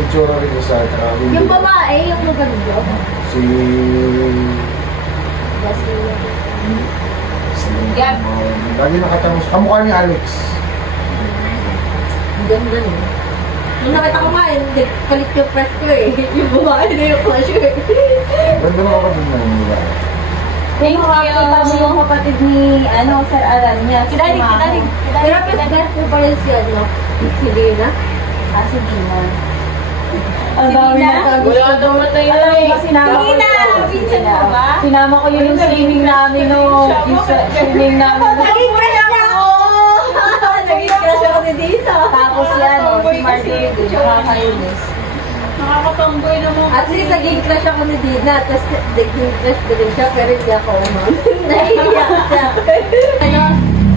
itsura rin sa yung babae, yung maganda. Si... Gab. Lagi nakatanong. Kamukha ni Alex. Ganda no. Nung nakita ko nga, palit yung press ko eh. Yung babae na yung flash ko eh. Ganda na kapatid na yun, diba? Thank you. Kita mo yung kapatid ni, Sir Alan niya. Kidalig. Pero pinagat ko pa rin si, si Dina. Si Dina. Ang dami na tago. Wala daw matay na eh. Sinama ko yun yung swimming namin, no. Swimming namin. Naging crush niya ako! Naging crush ako ni Dina. Tapos yan, si Marjorie, nakakainis. Nakakatamboy naman. At least naging crush ako ni Dina. Tapos naging crush ko rin siya. Pero hindi ako umang. Nahihiyak siya.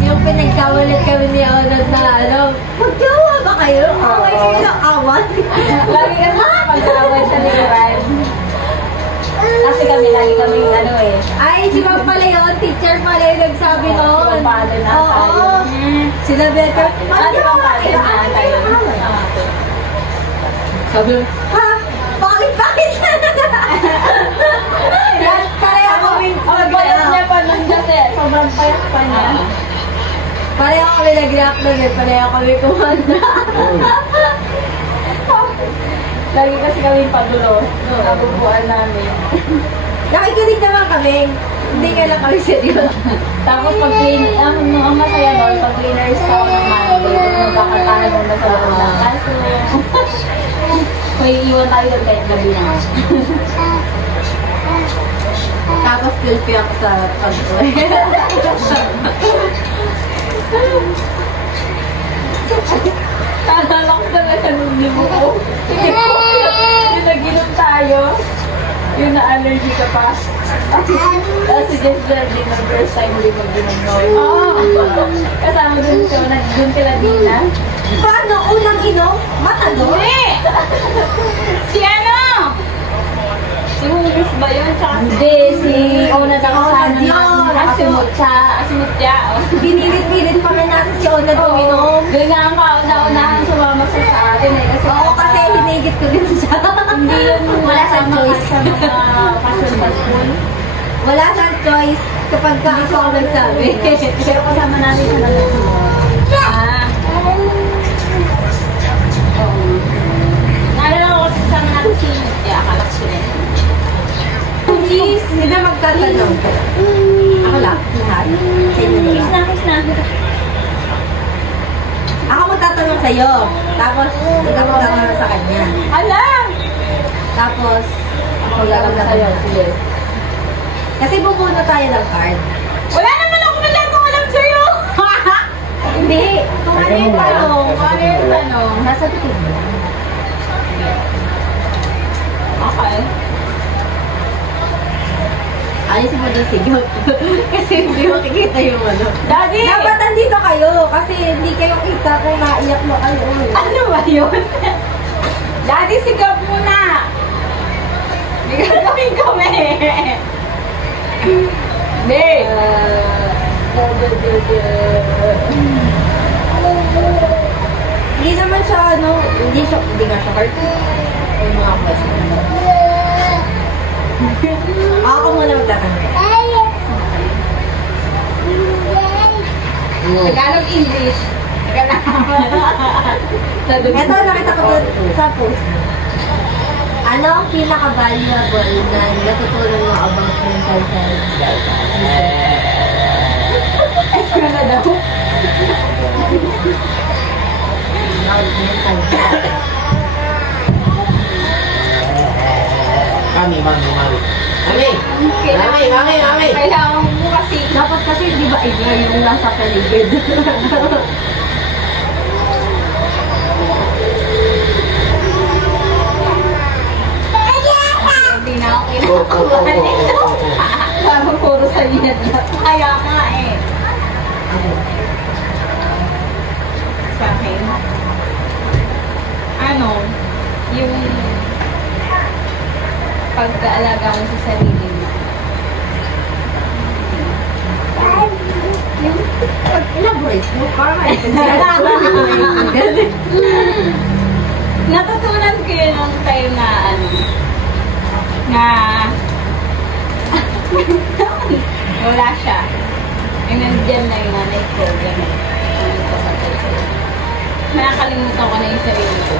Yung pinagkawalit kami ni Onod na magkawa ba kayo? Okay kayo ng awan. Lagi kasi mag-away siya ni Ryan. Kasi lagi kami Ay, si Ma'am pala yun. Teacher pala yung nagsabi noon. Oo. Sinabi ito, magkawa kayo. Sabi, ha? Bakit? Pareho kami. Payat niya pa nun kasi. Sobrang payat pa niya. Pareho kami nag-react nun eh. Pareho kami kumanda. Lagi kasi kami pagulo. Nabubuan namin. Nakikinig naman kami. Hindi nga lang kami seryoso. Tapos pag ang masaya doon, pag cleaners ka naman, magkakatahan mo na sa loob ng kaso. May iwan tayo doon kahit gabi na. Tapos pilpi ako sa pag-uwi. Naalala ko talaga nung libo ko. Yung nag-inom tayo, yung na-allergy ka pa. Si Jeff Jardine, ang first time ulit mag-inom noon. Kasama dun siya, nag-dun sila Dina. Paano? Unang inom? Matado? Si ano? Si Hugus ba yun? Tsaka hindi, si Ona na kasama yun. Asimut siya. Binilit-bilit pa rin natin si Ona uminom. Doon nga ang kauna-unahan sumama sa atin eh. Oo, kasi hinigit ko din siya. Hindi yun Wala siyang choice. sa mga passion sa school. Wala siyang choice kapag ka ako ang nagsabi. Pero kasama natin siya na naalala ko kasi kasama natin si Mutya, akalak sila. Please, hindi na magtatanong. Ako lang, lahat. Sa inyo nila. Kiss na. Ako magtatanong sa'yo. Tapos, ikaw magtatanong sa kanya. Ala! Tapos, ako Wala lang ka sa'yo, magtatanong. sige. Kasi bubuno tayo ng card. Wala naman ako masyadong alam sa'yo! Hindi. Kung ano yung tanong. Tanong? Nasa titig mo. Okay. Alisin mo doon sigaw. Kasi hindi mo kikita yung ano. Daddy! Dapat nandito kayo. Kasi hindi kayo kita kung naiyak mo kayo. Ano ba yun? Daddy, sigap muna! Hindi gagawin kami! Hindi! Hindi naman siya hindi nga siya cartoon. Yung mga question. Ako muna magtatanong. Tagalog English. Ito, nakita ko doon sa post. Ano ang pinaka-valuable na natutunan mo abang mental health? Ano na daw? Mami. Kailangan mo kasi. Dapat kasi, di ba, iba yung nasa paligid. Hindi na ako Sabi puro sa liyan na. Kaya nga eh. Sa akin. Yung pagkaalaga mo sa sarili mo. Pag-elaborate mo, para Natutunan ko yun nung time na ano, na wala siya. Yung nandyan na yung nanay ko, gano'n. Nakakalimutan ko na yung sarili ko.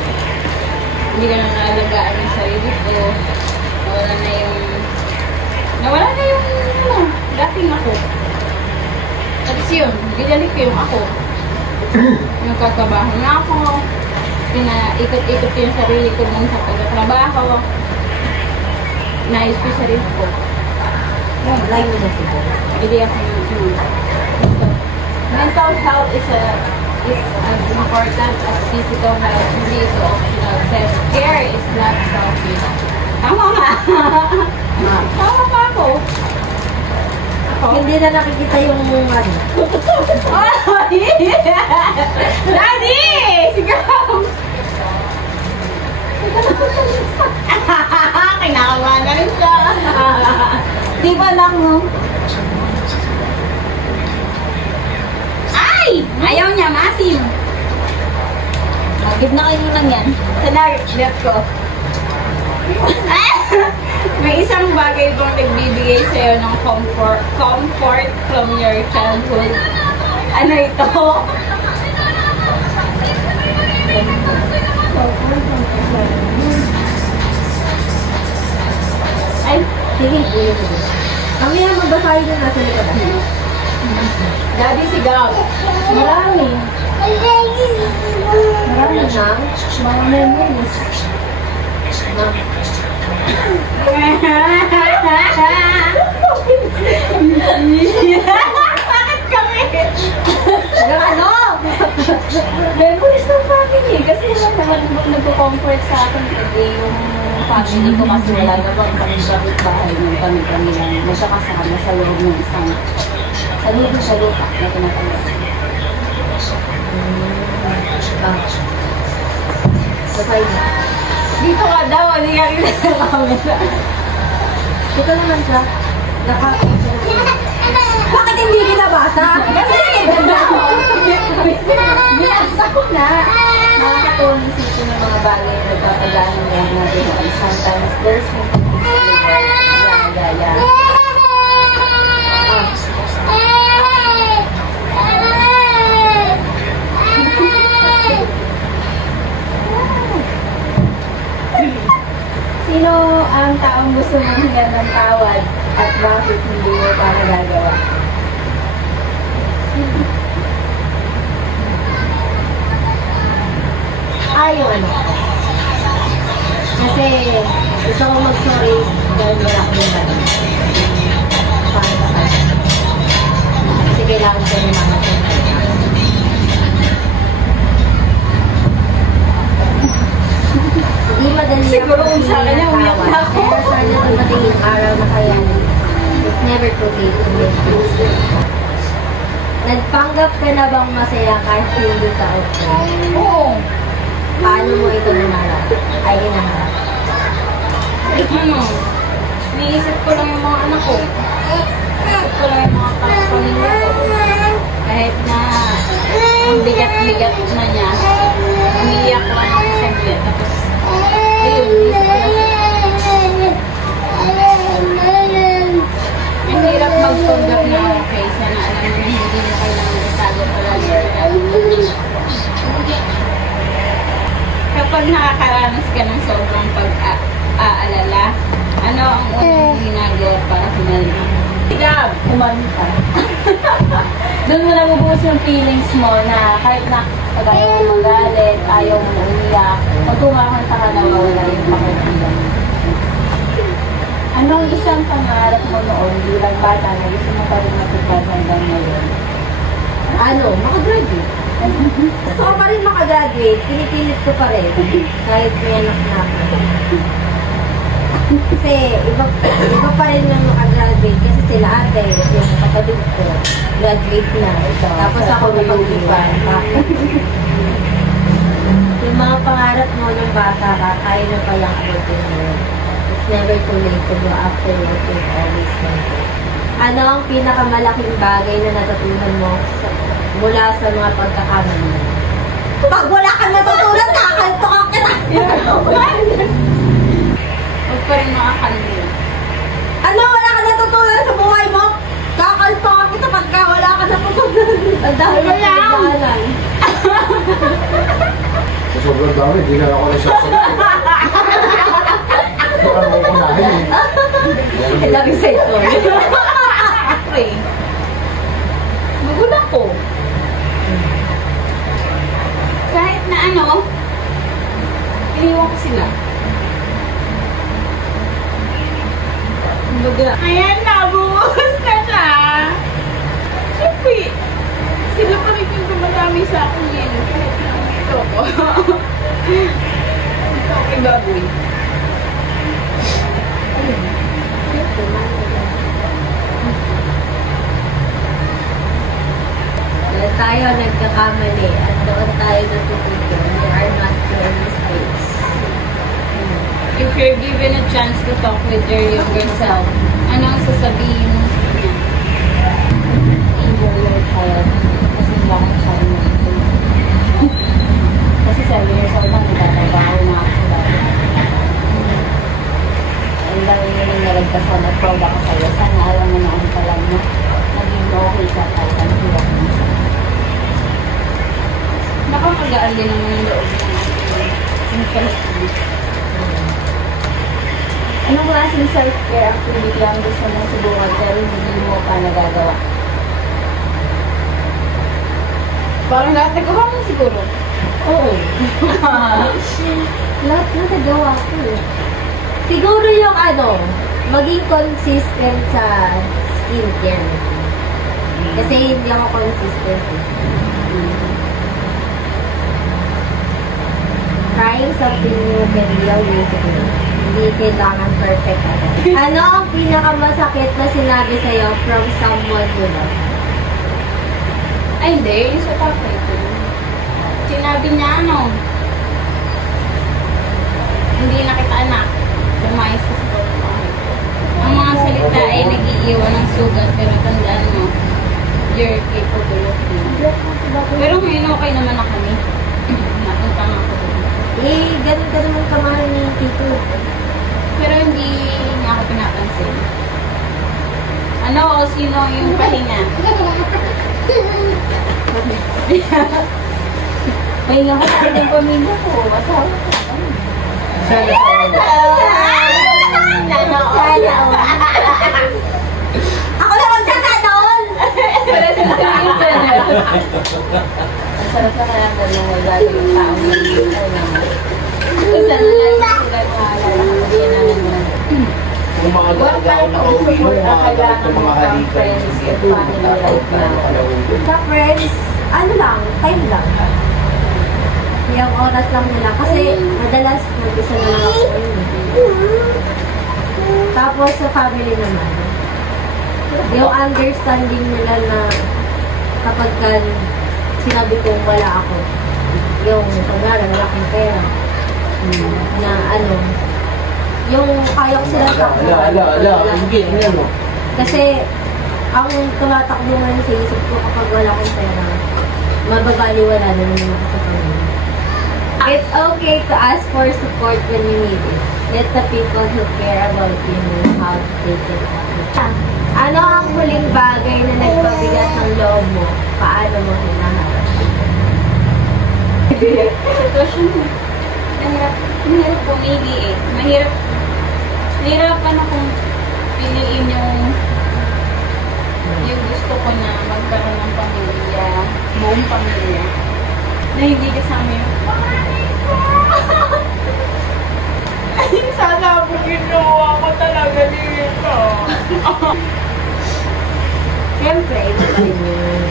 Hindi ko na naalagaan yung sarili ko. Nawala na yung dating ako. Tapos yun, binalik ko yung ako. Yung katrabaho na ako. Pinaikot-ikot ko yung sarili ko nung sa pagkatrabaho. Naayos ko yung sarili ko. Like mo na siguro. Hindi ako yung mental health is as important as physical health. Hindi ito optional. Self-care is not selfish. Tama nga. Tama pa ako. Hindi na nakikita yung ano. Daddy! Sigaw! Kinakabahan na rin siya. Di ba lang, no? Ay! Ayaw niya, masim. Give na kayo lang yan. Left ko. May isang bagay bang nagbibigay sa'yo ng comfort from your childhood. Ano ito? Ay, sige. Kami na magbasahin yung nasa likod. Daddy, sigaw. Marami. Marami na. Mga memories. Bakit kami? Hanggang ano? Memories ng family. Kasi naman nagko-comfort sa akin kasi yung family ko kasi wala na bang kami bahay ng kami lang magkakasama sa loob ng isang sa lupa na tinatawag. Basahin na. Dito ka daw, hindi ka rin sa camera. Ito naman siya. Bakit hindi binabasa? Kasi Binasa ko na. Nakakatulong isipin ng mga bagay na nagpapadaan ng lang natin. Sometimes there's something yeah. Sino ang taong gusto mong hingan ng tawad at bakit hindi mo pa nagagawa? ayaw ano. Kasi gusto ko mag-sorry dahil wala ko yung balik. Para sa kanya. Kasi kailangan ko yung mga hindi madali Siguro kung sa akin, umiyak na ako. Pero sana dumating yung araw na kaya it's never too late to make things. Nagpanggap ka na bang masaya kahit hindi ka okay? Oo. Paano mo ito naharap? Ay inaharap? Ano? Niisip ko lang yung mga anak ko. Niisip ko lang yung mga pamilya ko. Kahit na ang bigat-bigat na niya, umiiyak lang ako saglit. Tapos, ayun, niisip ko lang. Ang hirap magpanggap na okay. Sana alam mo hindi mo kailangan itago palagi. Kapag nakakaranas ka ng sobrang pag-aalala, ano ang unang ginagawa para humalma? Sigab! Kumanta. Doon mo nabubuhos yung feelings mo na kahit na pag ayaw mo magalit, ayaw mo na umiyak, pag kumakanta ka na mawala yung pakiramdam. Anong isang pangarap mo noon bilang bata na gusto mo pa rin matupad hanggang ngayon? Ano? Makagraduate. Gusto ko pa rin makagraduate. Pinipilit ko pa rin. Kahit may anak na ako. Kasi iba pa rin yung makagraduate. Kasi sila ate, yung kapatid ko, graduate na. Tapos ako napag-iwan. Yung mga pangarap mo ng bata ka, kaya na palang abutin mo. It's never too late to go after what you've always wanted. Ano ang pinakamalaking bagay na natutunan mo mula sa mga pagkakamali? Pag wala kang natutunan, kakanto ka kita! Huwag pa rin makakalil. Ano? Wala ka natutunan sa buhay mo? Kakalpa kita pagka wala ka natutunan. Ang dami mo pinagdaanan. Sa sobrang dami, hindi na ako nagsasagot. Parang may kunahin eh. I love you sa ito. Okay. Magulang ko. Kahit na ano, iniwan ko sila. Kumbaga, ayan na, bumuhos na siya. Siyempre, sila pa rin yung dumadami sa akin yun. Kahit na ito ko. Ito, okay, baboy. Doon tayo nagkakamali at doon tayo natututo. You are not your mistakes. If you're given a chance to talk with your younger self, ano ang sasabihin mo sa kanya? Enjoy your child. Kasi wala kang child na ito. Kasi 7 years old lang, nagtatrabaho na ako dati. Ang lang yun yung nalagpasan at proud ako sa'yo. Sana alam mo na pa lang na naging okay ka kahit ang hirap mo. Nakakagaan din naman yung loob ng self-care. Anong klaseng self-care activity ang gusto mo subukan pero hindi mo pa nagagawa? Parang lahat nagawa mo siguro. Oo. Lahat na nagawa ko. Siguro yung ano, maging consistent sa skincare. Kasi hindi ako consistent. Trying something new can be a way to do. Hindi kailangan perfect ako. Ano ang pinakamasakit na sinabi sa'yo from someone you love? Ay, hindi. Yung sa tatay ko. Sinabi niya ano, hindi na kita anak. Lumayas ka sa pagkakas. Ang mga salita ay nag-iiwan ng sugat, pero tandaan mo, you're capable of it. Pero ngayon okay naman na kami. Napunta nga ako doon. Eh, ganun ka naman kamahal ni Tito. Pero hindi niya ako pinapansin. Ano o sino yung pahinga? Pahinga ko sa ng pamilya ko. Masawa ko. Sana Ako na magsasanoon! Wala sila sa internet. Ang sarap na kaya ng wala yung taong nandito naman. Kung saan na lang sila naalala ko, hindi na naman. kung mga What gagaw type na of kauwi mo, support ang mga kailangan ganito mo mga from halikan. friends and family right now? Sa friends, ano lang, time lang. Yung oras lang nila. Kasi madalas mag-isa na lang ako yun. Tapos sa family naman, yung understanding nila na kapag sinabi ko wala ako, yung pag-aaral, wala akong pera, na ano, yung kaya ko sila Ano? kasi ang tumatakbo nga sa isip ko kapag wala akong pera, mababaliwala na naman ako sa pamilya. It's okay to ask for support when you need it. Let the people who care about you know how to take it out. Ano ang huling bagay na nagpabigat ng loob mo? Paano mo hinaharap? Sitwasyon mo. Mahirap pumili eh. Mahirapan akong piliin yung gusto ko na magkaroon ng pamilya, buong pamilya, na hindi kasama yung panganay ko. Sana ako ginawa ko talaga dito. Siyempre, ito pa rin yung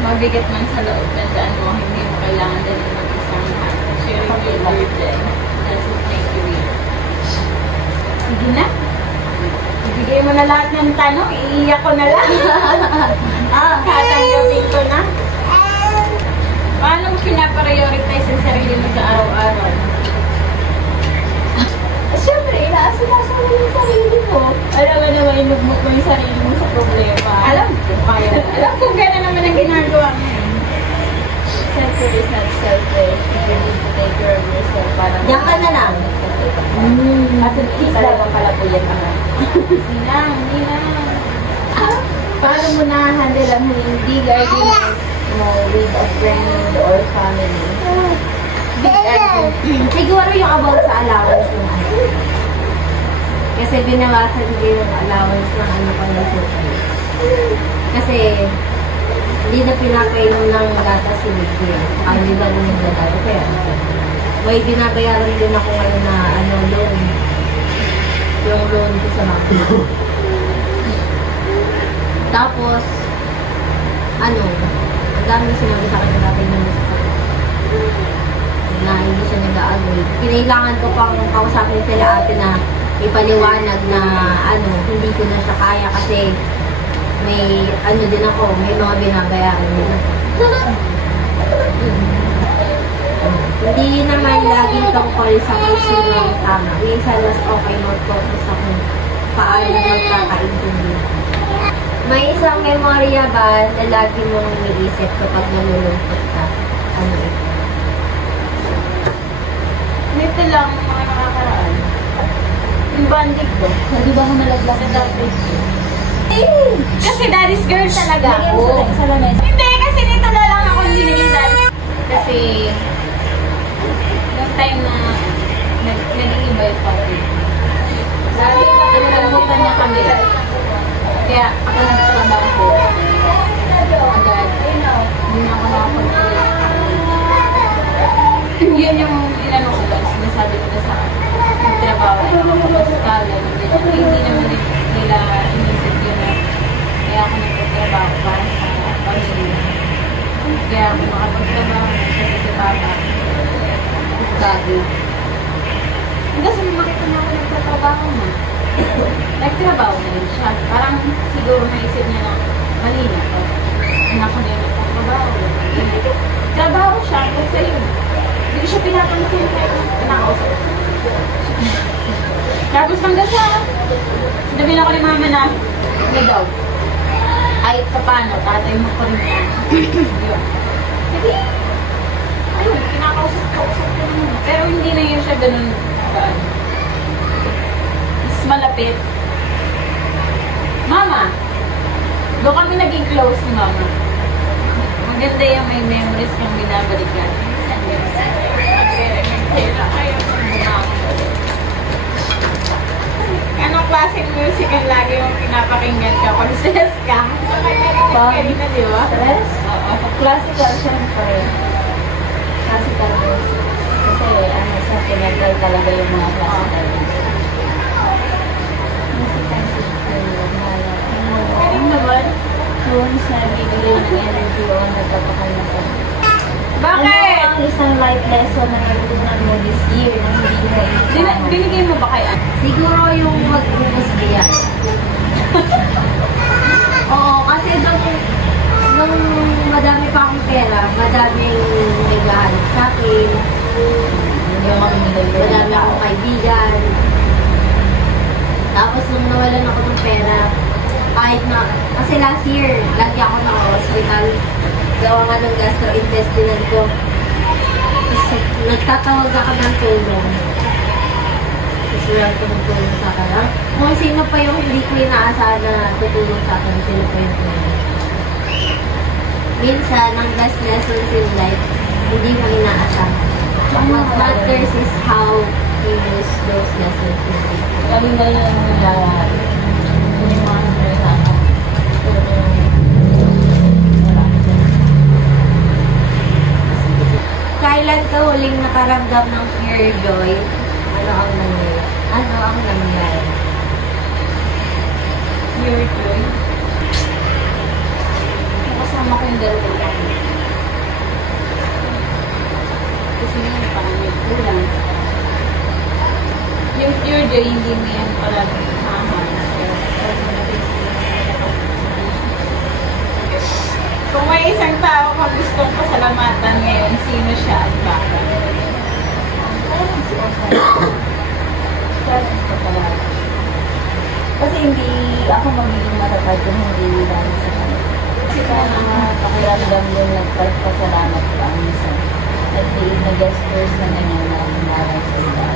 Mabigat man sa loob, tandaan mo, hindi mo kailangan din mag-isang sharing your burden. Doesn't make you weak. Sige na. Ibigay mo na lahat ng tanong, iiyak ko na lang. Tatanggapin ko na. Paano mo pinaprioritize ang sarili mo sa araw-araw? Siyempre, inaasikaso mo yung sarili mo. Alam mo naman, inugmok mo yung sarili mo sa problema. Alam kung gano'n naman ang ginagawa mo. Self-care is not selfish. You need to take your Kasi talaga pala po yan naman. Hindi na. Paano mo na-handle ang hindi argument mo with a friend or family? Big argument. Siguro yung about sa allowance mo. Kasi binawasan din yung allowance ng ano pa ng suki. Kasi hindi na pinapainom ng gatas si Vicky. Hindi na rin yung dadalo. Kaya may binabayaran din ako ngayon na loan. Yung loan ko sa mama. Tapos, ang dami sinabi sa akin na natin yung na hindi siya nag-agree. Kinailangan ko pang kausapin sila ate na ipaliwanag na hindi ko na siya kaya kasi may din ako, may mga binabayaran din. Hindi naman laging tungkol sa kung sino ang tama. Minsan mas okay mag-focus sa kung paano magkakaintindi. May isang memorya ba na lagi mong iniisip kapag nalulungkot ka? Ano ito? Nito lang mga nakakaraan. Yung bandit ko. Hindi ba ako nalaglag sa dati? Kasi daddy's girl talaga ako. Hindi, kasi nito na lang ako hindi naging daddy. Kasi yung time na naging iba yung party. Sabi ko, pinalamutan niya kami. Kaya ako nagtrabaho. Agad. Hindi na ako nakapag-ulit. Yun yung inano ko lang. Sinasabi ko na sa trabaho. Skala. Hindi naman nila inisip yun na kaya ako nagtatrabaho para sa pamilya. Kaya ako makapagtrabaho kasi si Papa. Gago. Hanggang sa makita niya ako nagtatrabaho na. Nagtrabaho na rin siya. Parang siguro naisip niya na mali na. Anak ko na yung nagtatrabaho. Trabaho siya. Pag sa'yo. Hindi siya pinapansin kahit nakausap. Tapos hanggang sa sinabihin ako ni mama na daw. Kahit pa paano, tatay mo pa rin yan. Yun. Sige. Ayun, kinakausap ko naman. Pero hindi na yun siya ganun. Mas malapit. Mama! Doon kami naging close ni Mama. Maganda yung may memories kang binabalikan. Anong klaseng music ang lagi mong pinapakinggan ka? Pag stress ka? Kanina, di ba? Stress? Oo. Classical, syempre. Classical music. Kasi sa pinagay talaga yung mga classical music. Music ang Kaling naman? tunes na bibigay ng energy o nagpapakalmasan. Bakit? Ano ang isang life lesson na natutunan mo this year na hindi mo isama? Binigay mo ba kay Ann? Siguro yung mag-umusbiya. Oo, kasi nung madami pa akong pera, madaming naghahanap sa akin. Madami akong kaibigan. Tapos nung nawalan ako ng pera, kahit na, kasi last year, lagi ako naka-hospital. Gawa nga ng gastrointestinal ko. Tapos nagtatawag ako ng tulong. Tapos wala tumutulong sa akin. Kung sino pa yung hindi ko inaasahan na tutulong sa akin, sila pa yung tulong. Minsan, ang best lessons in life, hindi mo inaasahan. What matters is how you use those lessons in life. Kami na lang yung mga nagsasama. Kailan ka huling nakaramdam ng pure joy? Ano ang nangyari? Pure joy. Kasama ko yung dalawa. Kasi nga napangalit ko lang. Yung pure joy, hindi mo yan palagi mahal. Kung may isang tao kang gustong pasalamatan ngayon, sino siya at bakit? Kasi hindi ako magiging matatag kung hindi lang sa kanila. Kasi pakiramdam yung nagpasalamat ka ang minsan. Nagdiin na gestures na ganyan na nangyari sa iba.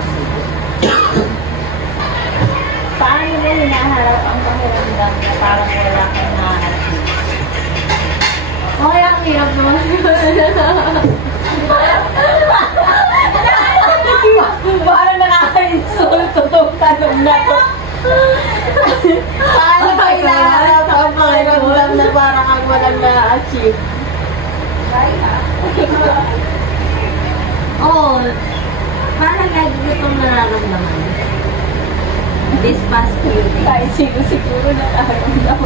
hinaharap ang pakiramdam na parang wala kang na-achieve? Okay, ang hirap naman. Parang nakaka-insulto itong tanong na to. Paano ba hinaharap ang pakiramdam na parang ang walang na-achieve? Oo. Parang lagi ko itong nararamdaman. This past few days. Kahit siguro nakaramdam.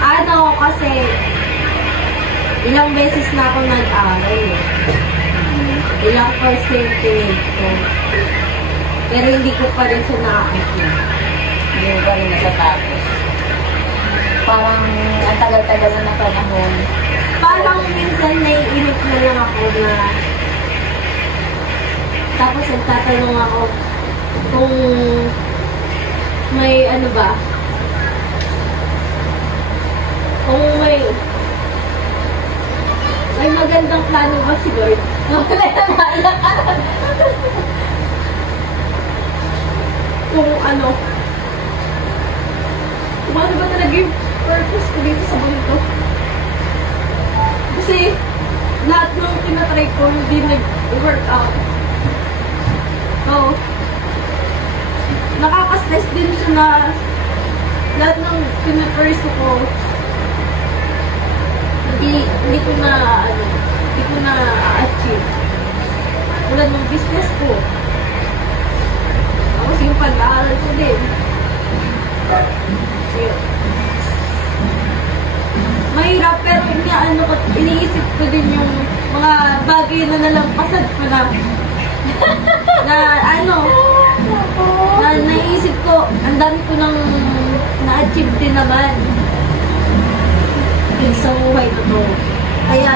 Ano, kasi ilang beses na ako nag-aral eh. Ilang course na yung tinake ko. Pero hindi ko pa rin siya na-achieve. Hindi mo pa rin natatapos. Parang ang tagal-tagal na panahon. Parang minsan naiinip na lang ako na tapos nagtatanong ako kung may ano ba, kung may magandang plano ba si Lord? Kung ano ba talaga yung purpose ko dito sa mundo? Kasi lahat ng tinatry ko hindi nag-work out. So, nakaka-stress din siya na lahat ng pinapurso ko hindi ko na achieve. Tulad ng business ko. Tapos yung pag-aaral ko din. Mahirap, pero iniisip ko din yung mga bagay na nalampasan ko na naisip ko, ang dami ko nang na-achieve din naman sa buhay na to. Kaya,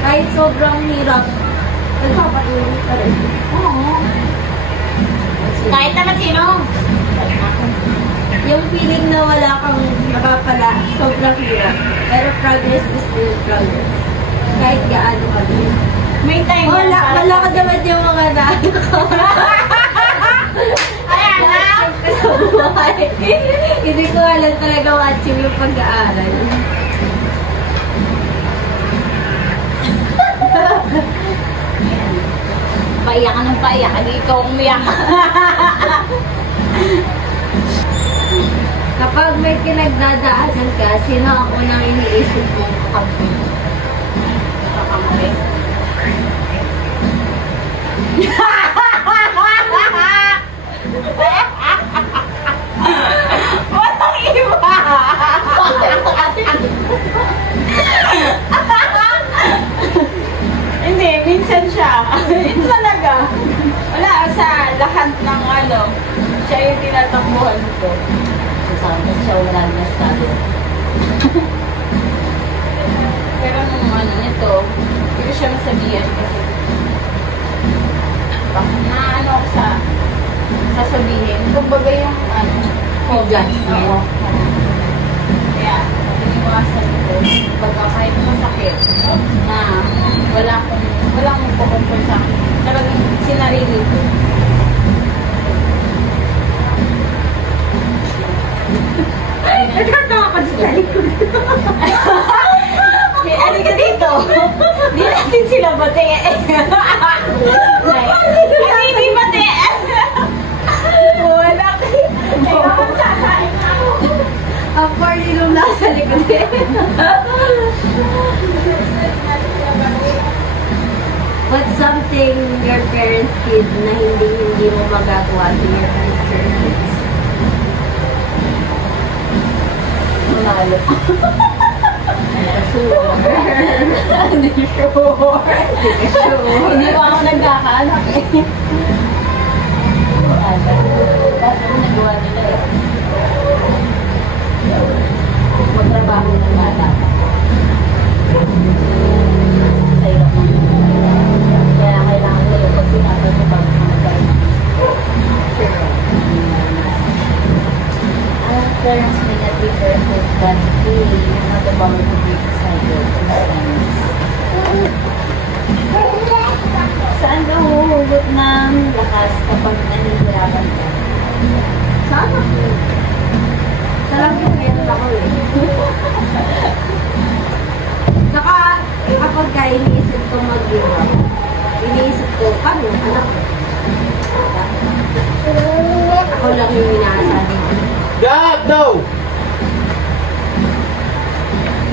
kahit sobrang hirap, nagpapatuloy pa rin. Oo. Kahit naman sino. Yung feeling na wala kang nakapala, sobrang hirap. Pero progress is still progress. Kahit gaano ka din. May time Wala ka naman yung mga naano ko. Ayan na! Sa buhay. Hindi ko alam talaga ma-achieve yung pag-aaral. Paiyak ka ng paiyak, hindi ikaw umiyak. Kapag may pinagdadaanan ka, sino ang unang iniisip mong kakampi? Kakampi. Walang iba! Hindi, minsan siya. Ito talaga. Wala, sa lahat ng siya yung tinatakbuhan ko. Sa amin siya wala na estado. Pero nung nito, hindi ko siya masabihan kasi na ako sa sasabihin. Kumbaga yung Judgment. Oo. Kaya, iniwasan ko. Kumbaga kahit masakit na walang magpukumpul sa akin. Talagang sinarili ko. Nagkatawa ko sa salikod. Ano ka dito? Di natin sila bate. Hindi bate. Wala kayo. Ayun, sasain ako. Ang party nung nasa likod eh. What's something your parents did na hindi mo magagawa to your future kids? Manalo. Sure. Hindi sure. Hindi pa ako nagkakaanak eh. Tapos nagawa nila eh. Magtrabaho ng bata. Sa hirap ng kaya kailangan ko yung pag sinabi ko pag magkakaroon ng Our parents may not be perfect, but we have the power to be decided to be honest. Saan nahuhugot bukas kapag nahihirapan ka. Sana. Talagang meron ako eh. Saka, kapag ka iniisip ko mag-iwan, iniisip ko, paano, anak ko? Ako lang yung inaasahan mo. God, no!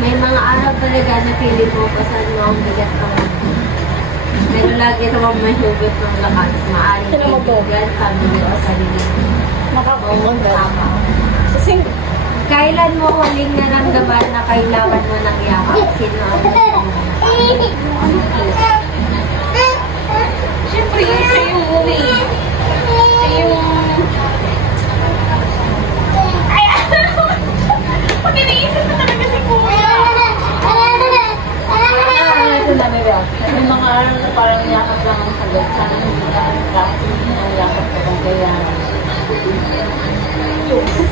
May mga araw talaga na feeling mo pa saan mo ang bigat ng pero lagi naman may hugot ng lakas. Maaaring kaibigan, family o sarili mo. Tama. Kailan mo huling naramdaman na kailangan mo ng yakap? Sino ang gusto mo? Siyempre, siya yung uli. Siya yung... Ay, pag iniisip na talaga si Kuya. Ito na nila. May mga araw na parang yakap lang ang sagot. Sana hindi na ang yakap ko kung kailangan.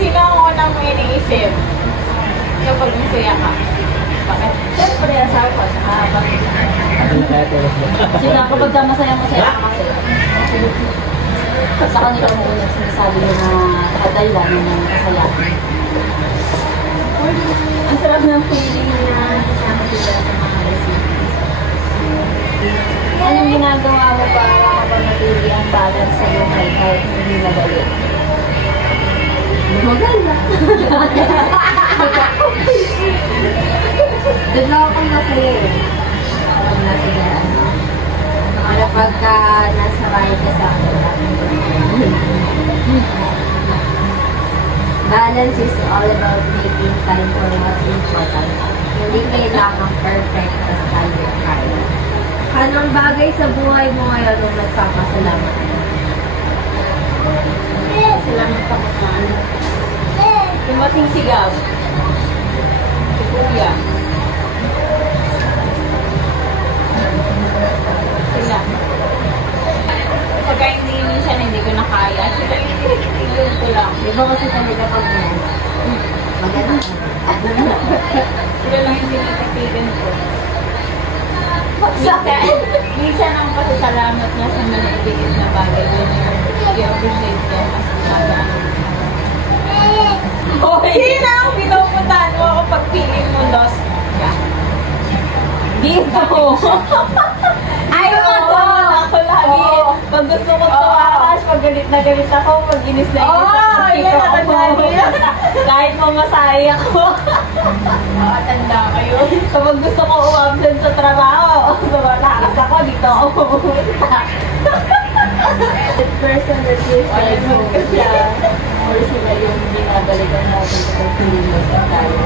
Sino ang unang mo iniisip? Kapag masaya ka? Bakit? Siyempre, asawa ko. Saka bakit? Sila kapag masaya-masaya ka kasi. Sa kanila mo unang sinasabi nyo na nakadaylan ng kasayahan. Ang sarap ng feeling na kasama sila sa mga recipes. Anong ginagawa mo para mapanatili ang balance sa buhay kahit hindi madali? Maganda. Doon lang ako masaya eh. Kapag nasa daan. Para pagka nasa ride ka sa akin. Balance is all about making time for what's important. Hindi kailangan perfect as tayo kaya. Anong bagay sa buhay mo ngayon nung nagpapasalamat? Salamat ako sa ano. Tumating si Gab. Si Kuya. Sila. Pagka hindi minsan hindi ko na kaya, sila yung tinitipigil ko lang. Di ba kasi talaga pag yan? Maganda. Sila lang yung tinitipigan ko. Minsan ang pasasalamat na sa maliit na bagay yun yung i-appreciate ko mas magaan. Sino ang pinupuntahan mo kapag feeling mo lost ka? Dito! Ay, ako! Ako lagi. Pag gusto ko tumakas, pag galit na galit ako, pag inis na inis ako, dito ako. Kahit mamasay ako. Tanda kayo. Kapag gusto ko umabsent sa trabaho, tumatakas ako, dito ako pumunta. The person that you say no siya or sila yung binabalikan natin sa pagpili sa tayo.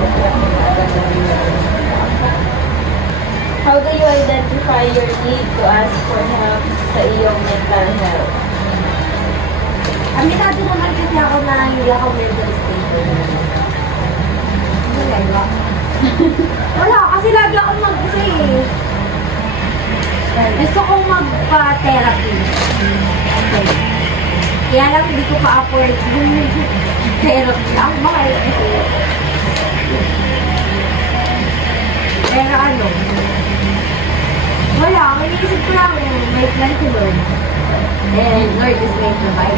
How do you identify your need to ask for help sa iyong mental health? Aminado naman kasi ako na hindi ako mental stable. Wala ba? Wala, kasi lagi akong mag-isa eh. Gusto kong magpa-therapy. Okay. Kaya lang hindi ko pa-afford yung therapy lang. Bakit? Pero ano? Wala, ang iniisip ko lang, may plan si Lord. And Lord is going to provide.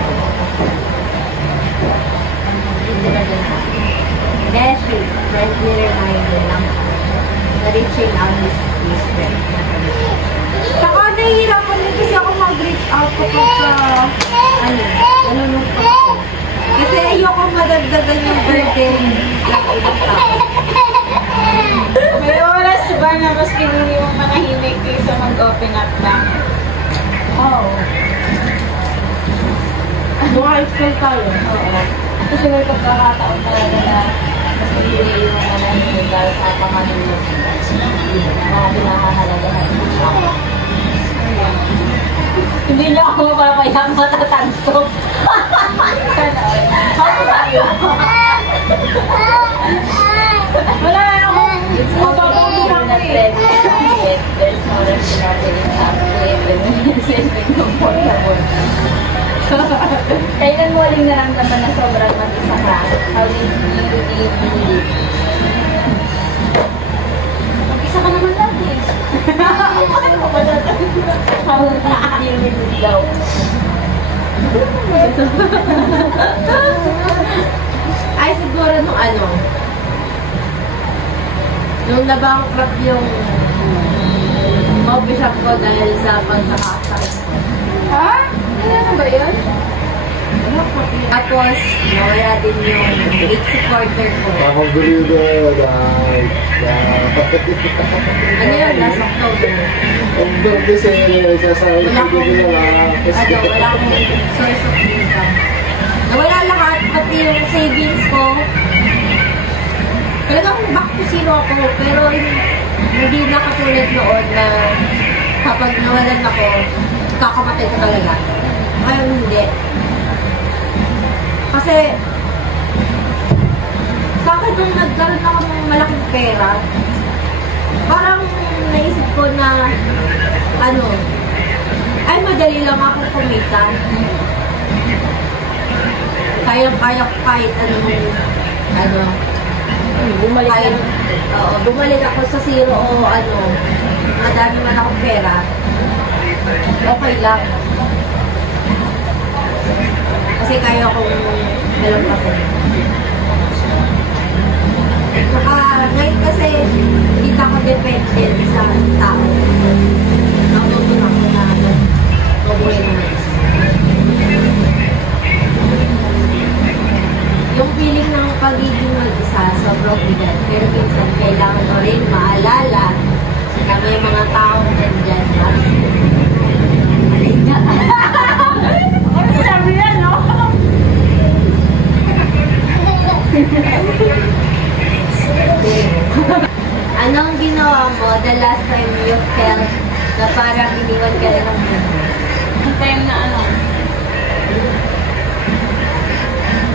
Hindi na din ako. Dahil, friendly reminder lang na reaching out is strength. Saka nahihirapan din kasi ako mag-reach out kapag nalulungkot ako. Kasi ayoko madagdagan yung burden ng ibang tao. May oras ba na mas pinili mo manahimik kaysa mag-open up lang? Oo. Mga school tayo. Oo. Kasi may pagkakataon talaga na mas pinili mo manahimik dahil sa pangalimot mga pinahahalagahan. Hindi lang ako mapapayang matatanto. Wala na ako. It's okay, you're not ready to it. There's no rush in opening up to it when you're feeling comfortable. Kailan mo uling naramdaman na sobrang mag-isa ka? How did you deal with it? Mag-isa ka naman lagi. How did you deal with it daw? Ay, siguro nung ano, nung nabankrupt yung coffee shop ko dahil sa pagkakasakit. Ha? Ano ba yun? Tapos, nawala din yung 8 supporter ko. Ako gulo Ano yun? Last October. Ang birthday sa'yo, sasabi Wala ko akong, nila. wala akong source of income. Nawala lahat, pati yung savings ko. Talagang back to zero ako, pero hindi na katulad noon na kapag nawalan ako, kakamatay ko talaga. Ngayon hindi. Kasi, bakit nung nagkaroon ako ng malaking pera, parang naisip ko na, ano, ay madali lang ako kumita. Kaya kahit bumalik ako sa zero o madami man akong pera, okay lang. Kasi kaya akong dalampasin. Ngayon kasi, hindi ako dependent sa tao. Natutunan ako na mabuhay naman. Yung feeling ng pagiging mag-isa, sobrang bigat. Pero minsan, kailangan mo rin maalala na may mga taong nandyan. Halika. Ano sabi yan, no? Anong ginawa mo the last time you felt na parang iniwan ka na ng mundo? Ang time na ano,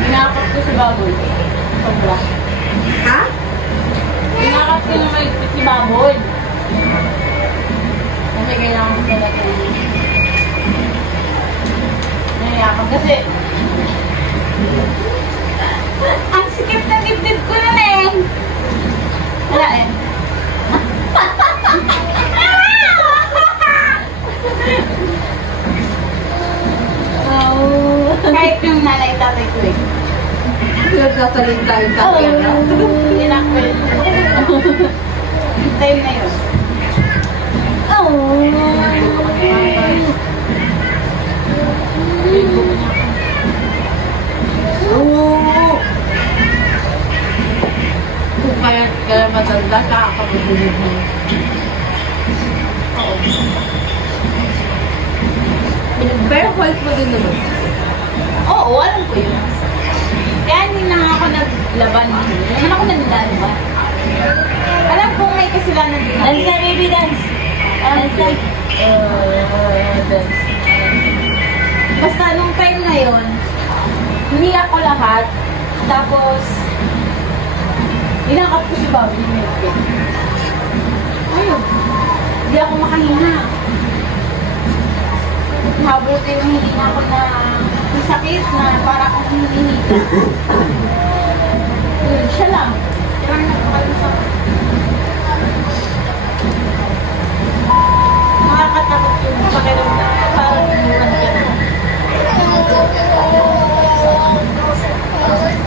inakap ko sa baboy. Sobra. Ha? Inakap ko na may si baboy. Kasi kailangan ko talaga. Nayakap kasi ang sikip na dibdib ko na eh. Wala eh. Kahit yung nanay tatay ko eh. Nagkakaling tayo kakera. Inakapal. Yung time na yun. Kung kaya matanda, kakakabulog mo. Pero hold mo din naman. Oo, alam ko yun. Kaya hindi na ako naglaban. Hindi naman ako naglalaban. Alam ko may kasalanan din ako. Dance na, baby, dance. Dance na. Dance. Basta nung time na yun, hindi ako lahat. Tapos, inakap ko si Bobby ni Milky. Ayun. Hindi ako makahinga. Habol ko yung hindi na ako na sakit na para akong hinihinga. Yun, siya lang. Parang nagpakalusap. Nakakatakot yung pakiramdam. Parang iniwan ka na.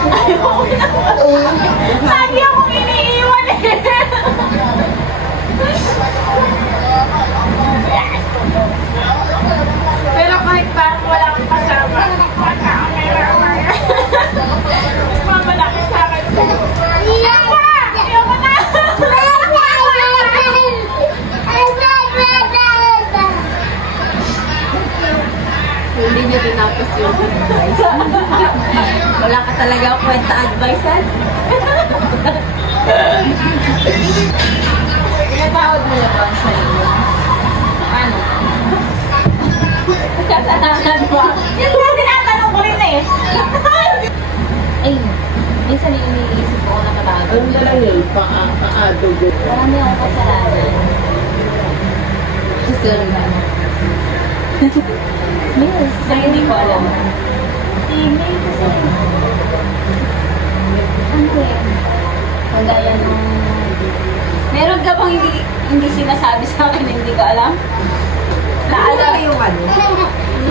Ayoko na. Lagi akong iniiwan eh. Pero kahit parang wala akong kasama, mamalaki sa akin. Ayoko na! Hindi niya tinapos yung advice. Wala ka talaga kwenta advice, ha? Pinatawad mo na ba sa inyo? Ano? Kasalanan mo? Yan nga tinatanong ko rin eh. Ay, minsan iniisip ko na katago. Ano na lang yun? Paa-dugo. Marami akong kasalanan. Gusto rin ba? Yes. So, hindi ko alam. Hindi kasi. Ano eh? Kagaya ng... Meron ka bang hindi sinasabi sa akin, hindi ko alam? Naalala kasi yung ano.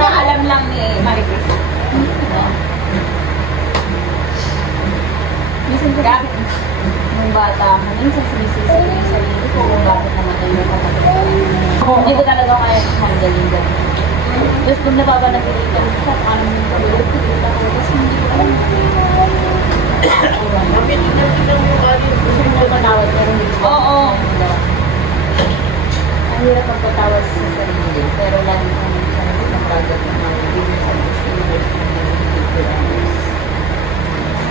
Na alam lang ni Maricris. Minsan ka, nung bata ako, minsan sinisisi ko yung sarili ko kung bakit namatay yung kapatid. Hindi ko talaga kaya handling ganun. Tapos kung nababalagay ka, paano yung pagulog ko dito ako, tapos hindi ko alam. Tingnan mo kali. Gusto mo magpatawad, pero hindi ko. Oo. Ang hirap magpatawad sa sarili, pero lagi ko minsan nagpapagat na hindi mo sa gusto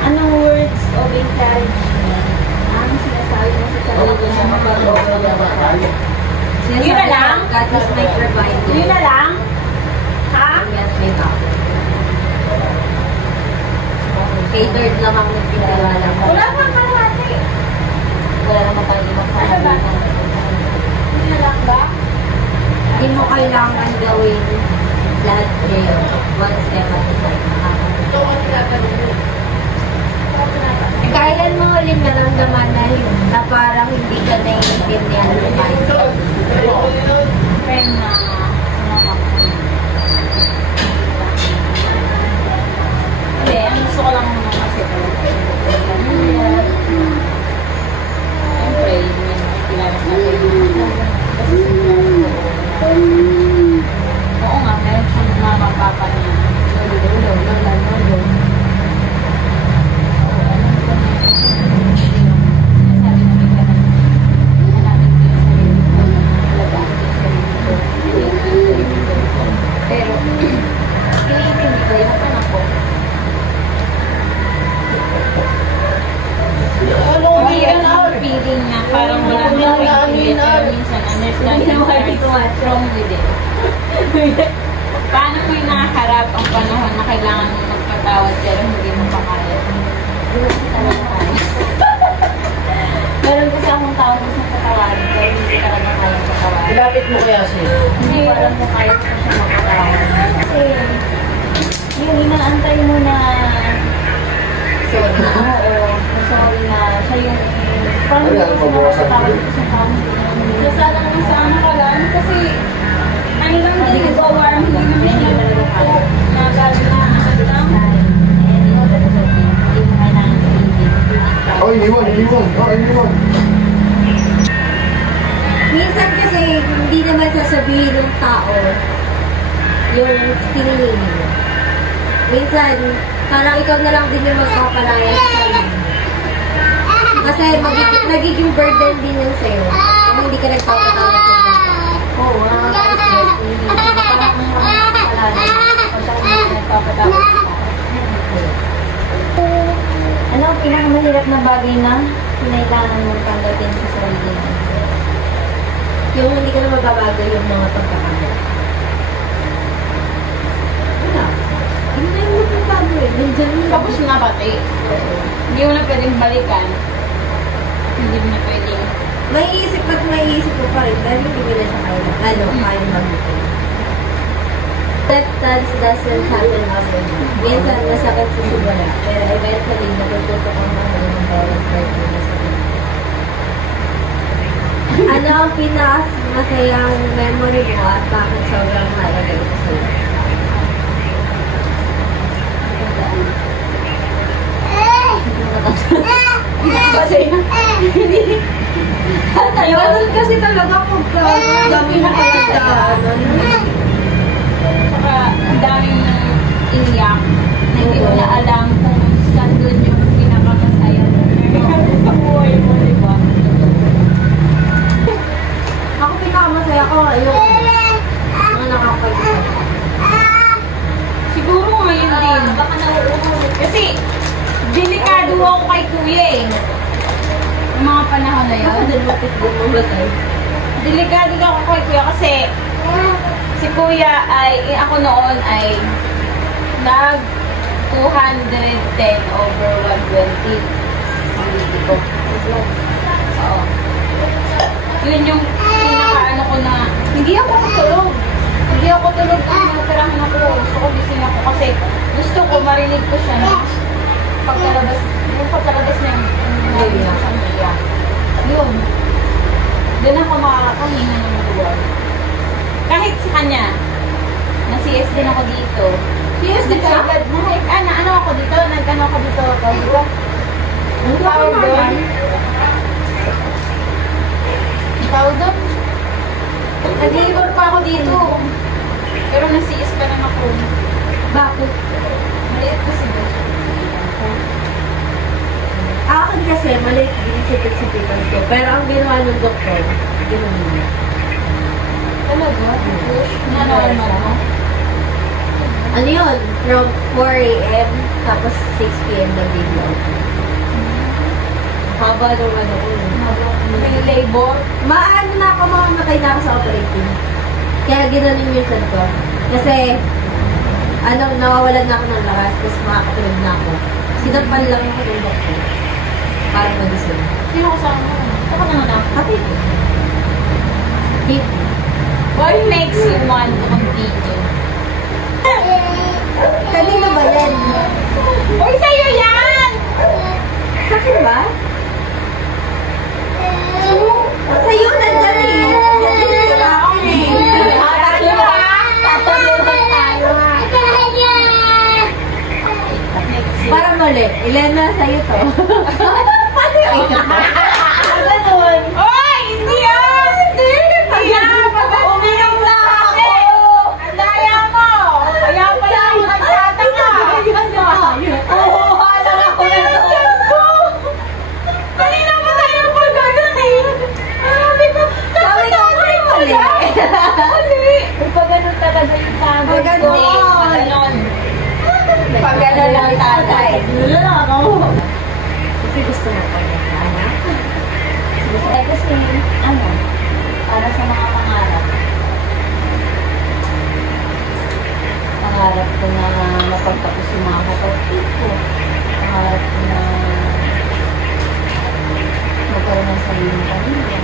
anong words of encouragement ang sinasabi mo sa sarili ko na magpapagod? Yun na lang? God is my provider. Yun na lang? Ha? Yes, may God. Catered lang ang nagpinalala ko. Wala pang kalahati. Wala naman tayo ibang Ano ba? Yun na lang ba? Hindi mo kailangan gawin lahat kayo. One step at a time. Ito ang tinatanong mo. Kailan mo ulit naramdaman na parang hindi ka naiintindihan ng mindset? Friend na sumakap ko. Hindi, ang gusto ko lang naman kasi ito. Siyempre, may kilala sa akin. Kasi oo nga, meron siyang mama, papa niya. Pero, iniintindi ko yung anak ko. Mahirap ang feeling na parang wala nang pero minsan understanding starts from within. Paano mo yung nakaharap ang panahon na kailangan mo magpatawad pero hindi mo pa kaya? Meron kasi akong tao gusto patawarin pero hindi talaga kaya patawarin. Ilapit mo kaya siya. Hindi ko alam kung kaya ko siya magpatawad. Kasi yung inaantay mo na sorry. Oo, sorry na siya yung parang hindi ko magpatawad ko sa tao. Nasala naman sa ano ka lang kasi ano lang din ko warm hindi naman siya nagluto na gano'n na ano lang. Oh, iniwan. Minsan kasi hindi naman sasabihin ng tao yung hinihingi mo. Minsan, parang ikaw na lang din yung magpapalaya sa sarili. Kasi nagiging burden din yun sa'yo. Kung hindi ka nagpapatawad sa sarili. Oo, nakaka-stress. Parang palala. Pagka hindi nagpapatawad sa ano ang pinakamahirap na bagay na kinailangan mong tanggapin sa sarili mo? Yung hindi ka na mababago yung mga pagkakamali. Wala. Hindi na yung magbabago eh. Nandiyan yun. Tapos na pati. Hindi mo na pwedeng balikan. Hindi mo na pwedeng. Maiisip at maiisip ko pa rin dahil hindi mo na siya kaya mag-ipin. Acceptance doesn't happen often. Minsan masakit sa simula, pero eventually natututo kang mahal ng bawat part mo na sa sarili. Ano ang pinakamasayang memory mo at bakit sobrang mahalaga ito sa'yo? Ganun kasi talaga pagka dami na kalandaan. Saka ang daming iniyak na hindi mo na alam kung saan doon yung pinakamasaya mo. Sa buhay mo, di ba? Ako pinakamasaya ko yung mga nakapag-isip. Siguro ngayon din. Baka nauulit. Kasi delikado ako kay kuya eh. Yung mga panahon na yun. Dalapit mo mamatay. Delikado ako kay kuya kasi si kuya ay, ako noon ay nag 210 over 120 ang hindi ko. Oo. Yun yung pinaka-ano ko na, hindi ako tulog. Hindi ako tulog kung natirahan ako. Gusto ko gising ako kasi gusto ko marinig ko siya na pagkalabas, yung pagkalabas niya yung sa niya. Yun. Doon ako makakahinga ng luwag. Kahit sa kanya, Nag-CS din ako dito. Yes, di ba? Ano ako dito? Nag-ano ako dito? Ang tawag doon? Ang tawag doon? Nag-labor pa ako dito. Pero nag-CS pa lang ako. Bakit? Maliit kasi doon. Akin kasi, maliit din sipit-sipitan ko. Pero ang ginawa ng doktor, ginawa niya. Talaga? Ano mo? Ano yun? From 4 a.m. tapos 6 p.m. na video. Haba nung ano ko. May labor? Maano na ako, mamamatay na ako sa operating. Kaya ginanon yung sad ko. Kasi, nawawalan na ako ng lakas, tapos makakatulog na ako. Sinampal lang ako ng doktor. Parang mag-isip. Sino kasama mo? Ako na nga. Happy. Deep. What makes you want to continue? Kanino ba yan? Uy, sa'yo yan! Sa akin ba? Sa'yo nandyan eh. Nandyan sa akin eh. Para mali. Ilan na sa'yo to? Paano yung ito? Ganun. Oy! Hindi yan! Hindi yan! Uminom na ako! Ang daya mo! Kaya pala ako nagtataka! Oo, alam ako na to. Kanina pa tayo pa ganun eh! Sabi ko, Sabi ko, mali. Mali! Pag ganun talaga yung tagod Pag ko. ganun. Pag ganun. Pag ganun lang tatay. Wala na ako. Kasi gusto mo pa niya, anak? Kasi, para sa mga pangarap. Pangarap ko na mapagtapos yung mga kapatid ko. Pangarap ko na magkaroon ng sariling pamilya.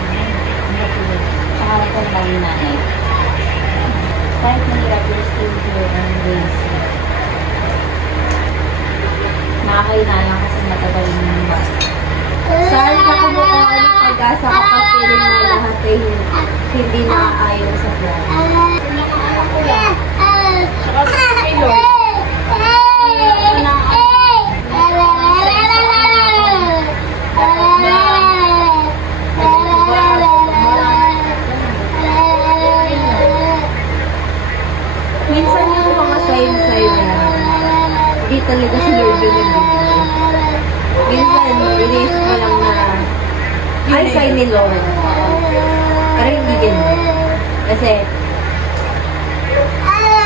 Pangarap ko na maging nanay. Kahit mahirap, you're still here and raising. Nakakainala kasi matagal yung bata. Saan ka kumukuha ng pag-asa kapag feeling na lahat ay hindi naaayon sa plan? Saka kay Lord. Minsan yung mga sign-sign na hindi talaga si Lord yung nagbibigay. Minsan, iniisip ko lang na ay sign ni Lord. Pero hindi ganun. Kasi,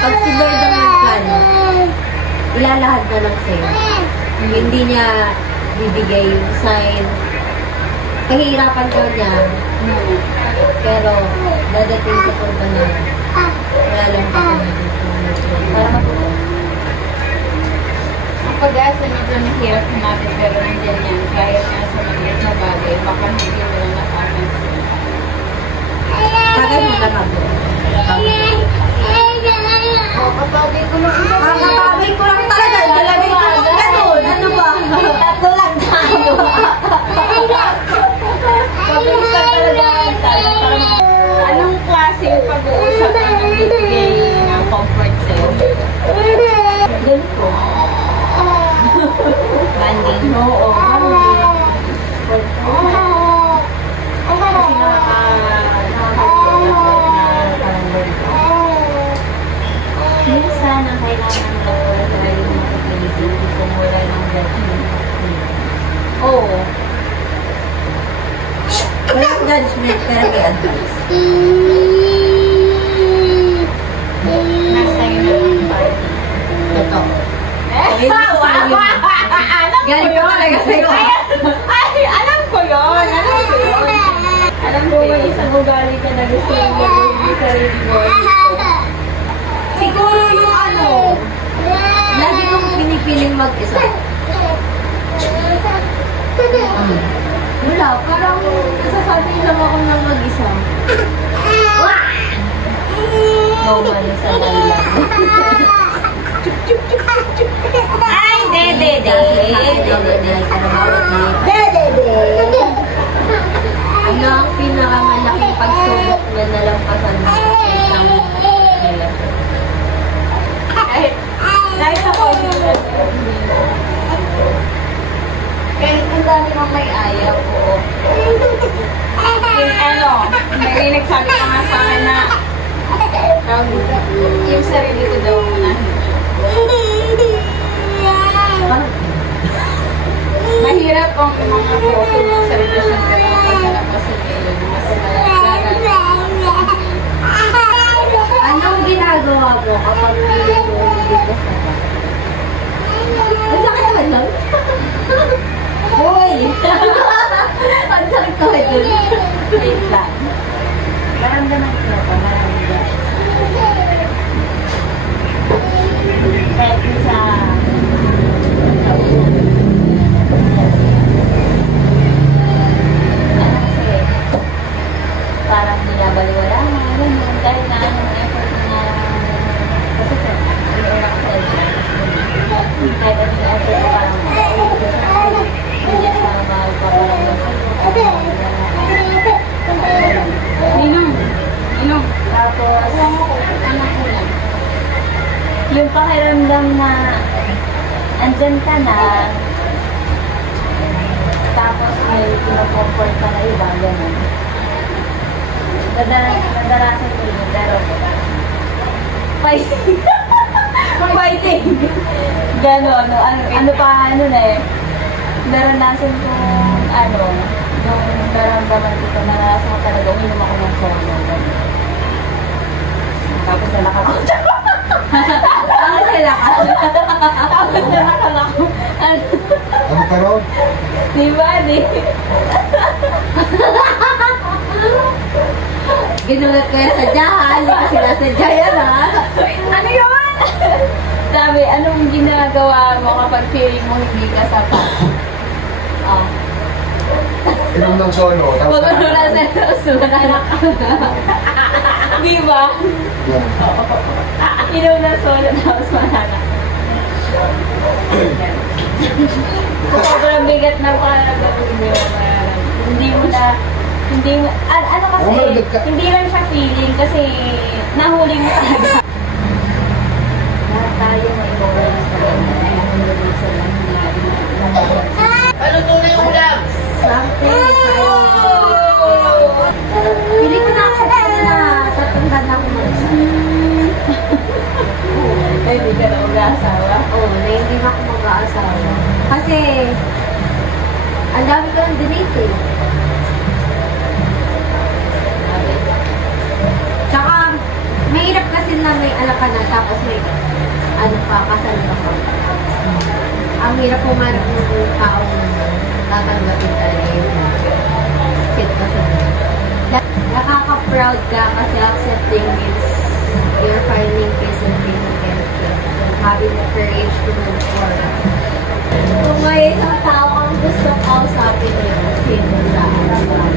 pag si Lord ang nagplano, ilalahad na lang sa'yo. Hindi niya bibigay yung sign. Kahirapan ka niya, pero dadating sa punto na wala lang pa kami dito. Para matulog. Ang pag-asa medyo mahirap natin pero nandiyan yan. Kahit nga sa maliit na bagay, baka hindi mo lang napapansin. Tagay mo lang ako. Kapagay ko lang isa. Kakabay ko lang talaga. Dalagay ko lang ganun. Ano ba? Tatlo lang tayo. Pag-uusap talaga ang tanong. Anong klaseng pag-uusap ang nagbibigay ng comfort sa'yo? Ganito. Banding. Oo. Kasi Minsan, ang kailangan ng wala tayo makapilitin kung wala ng judgment. Oo. Walang judgment, pero may advice. Nasa iyo na ang party. Totoo. Galing ko talaga sa'yo. Ay, alam ko yun. Alam ko yun. Isang ugali ka na gusto mo mag-ibig sa sarili mo. Siguro yung lagi kong pinipiling mag-isa. Wala, parang nasasabi lang ako ng mag-isa. Normal sa dalawa. Ay, dede. Ano ang pinakamalaking pagsubok na nalampasan mo sa isang relasyon? yung mga boso ng celebration ka lang pagkalap kasi ngayon. Mas malalaman. Anong ginagawa mo kapag feeling mo hindi ka sapat? Ang sakit naman nun? Uy! Ang sakit naman dun. Wait lang. Maramdaman ko pa, maramdaman. Kahit sa parang binabaliwala mo, ganun, kahit na anong effort na kasi iurak sa kahit anong effort na parang nandiyan sa magpaparamdam Ninong, tapos anak ko lang yung pakiramdam na andyan ka na tapos may pinapomfort ka na iba, ganun. Nadarasan ko rin, pero fighting. Fighting. Gano'n, ano pa, ano na eh. Naranasan ko, yung naramdaman ko, naranasan ko talaga, uminom ako ng sono. Tapos nalakal ako. Tapos nalakal ako. Ano ka ron? Diba, di? Ginulat ko yan sa dyan. Kasi nasa dyan yan, ha? Ano yun? Sabi, anong ginagawa mo kapag feeling mo hindi ka sapat? Oh. Inom ng sono. Tapos Huwag mo na sa sulat. Diba? yan. Inom na solo tapos malala. Sobrang bigat na pakiramdam mo. Hindi mo na, ano kasi, hindi lang siya feeling kasi nahuli mo talaga. Lahat tayo may ibabalas na nahuli sa lang. Ano tunay yung ulam? Something. Pili ko na kasi na tatanggan ako mag-isa. Ay, hindi ka na mag-aasawa. Oo, na hindi na ako mag-aasawa. Kasi, ang dami ko ng delete eh. Tsaka, mahirap kasi na may anak ka na, tapos may, kasal ka pa. Ang hirap pumanap ng taong tatanggapin talaga yung sitwasyon. Nakaka-proud ka kasi accepting means you're finding peace and peace again. Having the courage to move forward. Kung may isang tao ang gusto kausapin niyo, sino sa araw-araw?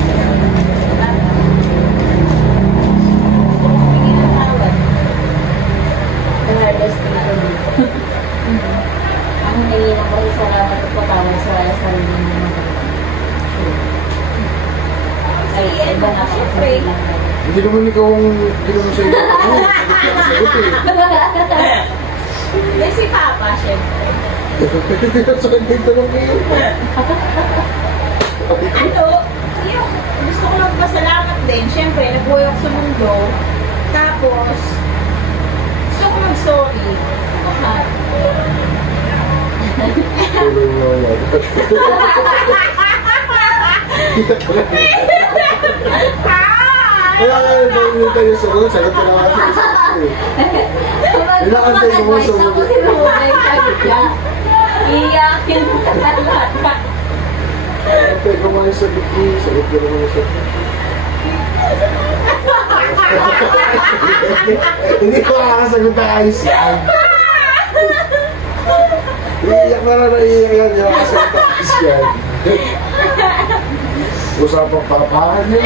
The hardest thing to do. Ang nangyayon ko sa salamat at patawad sa sarili mo. Ay, iba na ako. Hindi naman ikaw ang ginawa sa iyo. Sagot eh. May si Papa, syempre. Sa kanya tanong kayo. Yung gusto ko magpasalamat din. Syempre, nagbuhay ako sa mundo. Tapos, gusto ko mag-sorry. Tuloy mo yan. Kaya nangyayon tayo sa mga sagot ko naman sa Kailangan tayo mo sa Ako si Ruben, sabi niya. Iyakin ka talaga. Pwede ko mga sagot ko. Sagot ko naman sa Hindi ko makakasagot na ayos yan. Iiyak na naiiyak yan. Hindi makakasagot na ayos yan. Usapang papahan niya.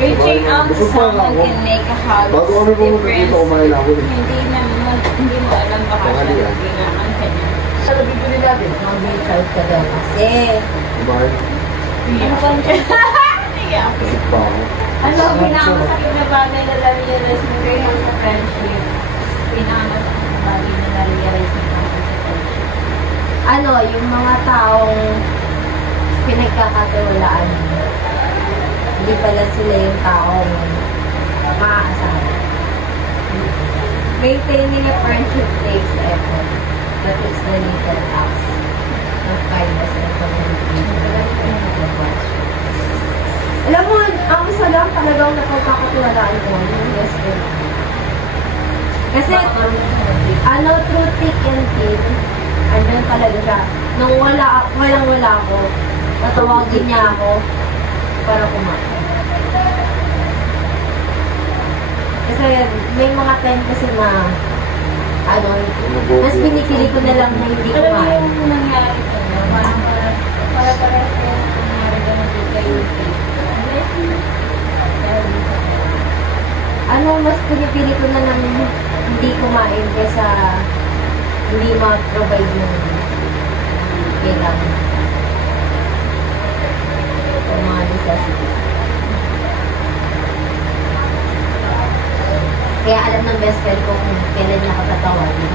Reaching out to someone can make a hug Bago kami pumunta dito, kumain ako. Hindi mo alam baka siya kailangan ka niya. Sa bibili natin. Mag-reach out ka daw kasi. Bye. Ano ba niya? Isip pa ako. Ano ang pinakamasakit na bagay na na-realize mo kayo sa friendship? Pinakamasakit na bagay na na-realize mo kayo sa friendship? Yung mga taong pinagkakatiwalaan mo. Hindi pala sila yung taong maaasahan. Maintaining a friendship takes effort. but it's the little acts of kindness and communication. Alam mo, ang isa lang talagang napagkakatiwalaan ko yung best friend. Kasi, through thick and thin, andyan talaga siya. Nung walang-wala ako, natawagin niya ako para kumain. Kasi may mga time kasi na mas pinipili ko na lang na hindi Alam mo kumain. yung nangyari ko, para-para kayo nangyari ka na dito kayo. Mas pinipili ko na lang hindi kumain kaysa hindi ma-provide yung kailangan. Yung mga necessity. Kaya alam ng best friend ko kung kailan niya katatawagin.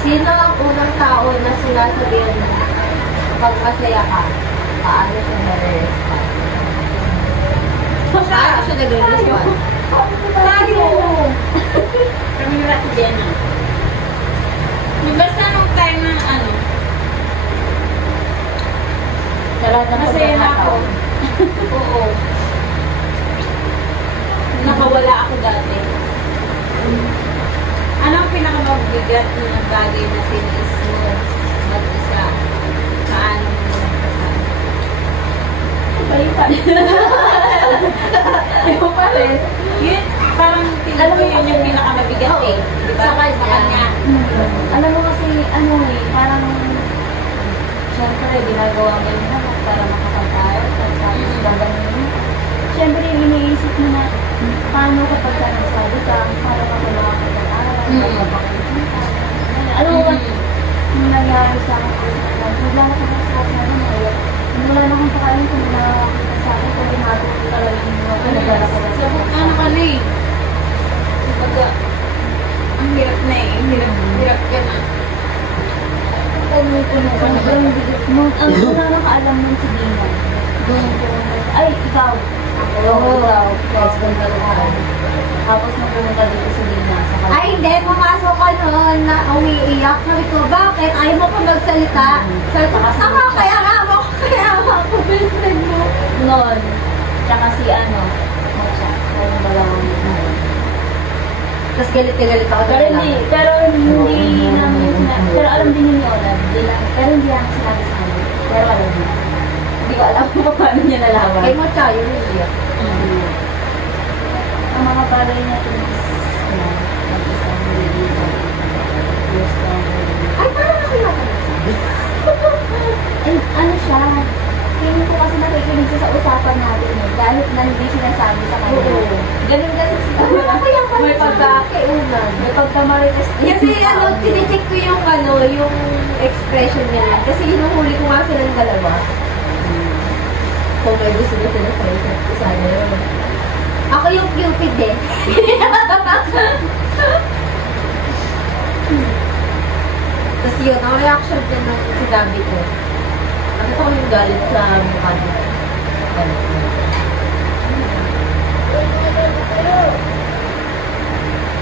Sino ang unang tao na sinasabihan na kapag masaya ka, paano siya nare-respond? Paano siya nag-respond? Tayo! Kami ni Rati Jenna. Basta nung time na masaya na ako. Oo. Nakawala ako dati. Ano ang pinakamabigat na bagay na tinis mo mag-isa? Paano mo nagkasama? Balipan. Yung pa rin. Yun, parang tingin ko yun yung pinakamabigat eh. Diba? Sa kanya. Alam mo kasi, parang siyempre, ginagawa mo yun naman para makapagtayo. Tapos gagawin mo. Siyempre, iniisip mo na paano kapag ka nagsabi ka, para ka makapag-aral, makapag-aral. Alam mo ba, yung nangyari sa akin, wala na kang masasabi na naman. Wala na kang pakain kung nakakita sa akin, kung ginagawa ko talaga yung mga pinagdala ko. Ano ka na eh. Kumbaga, ang hirap na eh. Hirap ka na. Ang una nakaalam nun si Dina. Ay, ikaw. Oo. Let's go na lang. Tapos nung pumunta dito si Dina sa kanya. Ay, hindi. Pumasok ka noon na umiiyak. Sabi ko, bakit? Ayaw mo pa magsalita. Sabi ko, sama, kaya nga ako. Best friend mo. Noon. Tsaka si Mocha. Yung dalawang Tapos galit na galit ako. pero hindi namin sinabi. Pero alam din yun yun. Pero hindi namin sinabi sa amin. Pero alam niya. Hindi ko alam kung paano niya nalaman. Kay Mocha, yun iiyak. Ang mga bagay natin is mag-isang dito. Ay, parang ako yung And ano siya, feeling ko kasi nakikinig siya sa usapan natin eh. Kahit na hindi sinasabi sa kanya. Ganun kasi siya. Ako yung May pagkakiunan. May pagkamarites. Kasi tinicheck ko yung yung expression niya. Kasi hinuhuli ko nga silang dalawa. Kung may gusto na sila sa isa niya. Ako yung Cupid eh. Tapos yun, ang reaction ko nung sinabi ko. Nakita ko yung galit sa mukha niya.